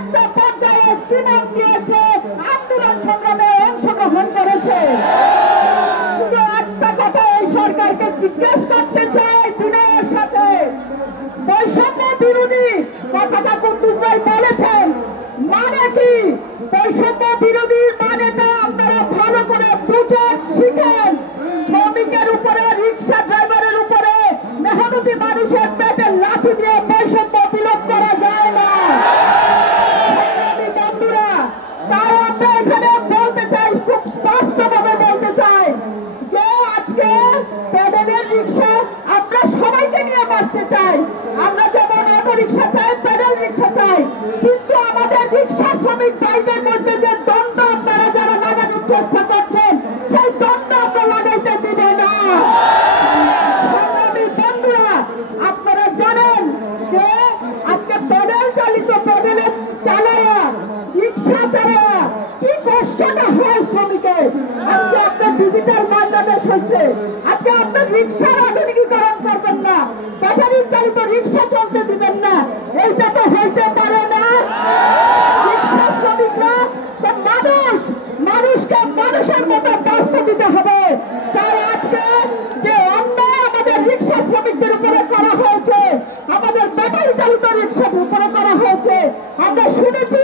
একটা পর্যায়ে জীবন দিয়েছে, আন্দোলন সংগ্রামে অংশগ্রহণ করেছে। শুধু একটা কথা এই সরকারকে জিজ্ঞেস করতে চাই বিনয়ের সাথে, বৈষম্য বিরোধী কথাটা কুদ্দুস ভাই বলেছেন, মানে কি? বৈষম্য বিরোধী মানেটা আপনারা ভালো করে বুঝেন, শিখেন। শ্রমিকের উপরে, রিক্সা ড্রাইভারের উপরে, মেহনতি মানুষের পেটে লাঠি দিয়ে বৈষম্য বিলোপ করা যায় না। বন্ধুরা, তাই আমরা এখানে বলতে চাই, খুব স্পষ্টভাবে বলতে চাই যে আজকে প্যাডেলের রিক্সা আমরা সবাইকে নিয়ে বাঁচতে চাই। আমরা যেমন অটো রিক্সা চাই, প্যাডেল রিক্সা চাই, কিন্তু আমাদের রিক্সা শ্রমিক ভাইদের মধ্যে যে দ্বন্দ্ব আপনারা যারা লাগানোর চেষ্টা করছেন, সেই দ্বন্দ্ব আমরা লাগাইতে দিব না। বন্ধুরা, আপনারা জানেন যে আজকে প্যাডেল চালিত, প্যাডেলে চালায়া, রিক্সা চালায়া কি কষ্টটা হয় শ্রমিকের। আজকে আপনার ডিজিটাল বাংলাদেশ হয়েছে, আজকে আপনার রিক্সার আধুনিকীকরণ করবেন না, ব্যাটারি চালিত রিক্সা চলতে দিবেন না, এইটা তো হইতে পারে না। রিক্সা শ্রমিকরা তো মানুষ, মানুষকে মানুষের মতো কাজটা দিতে হবে। তাই আজকে যে অন্যায় আমাদের রিক্সা শ্রমিকদের উপরে করা হয়েছে, আমাদের ব্যাটারি চালিত রিক্সার উপরে করা হয়েছে, আমরা শুনেছি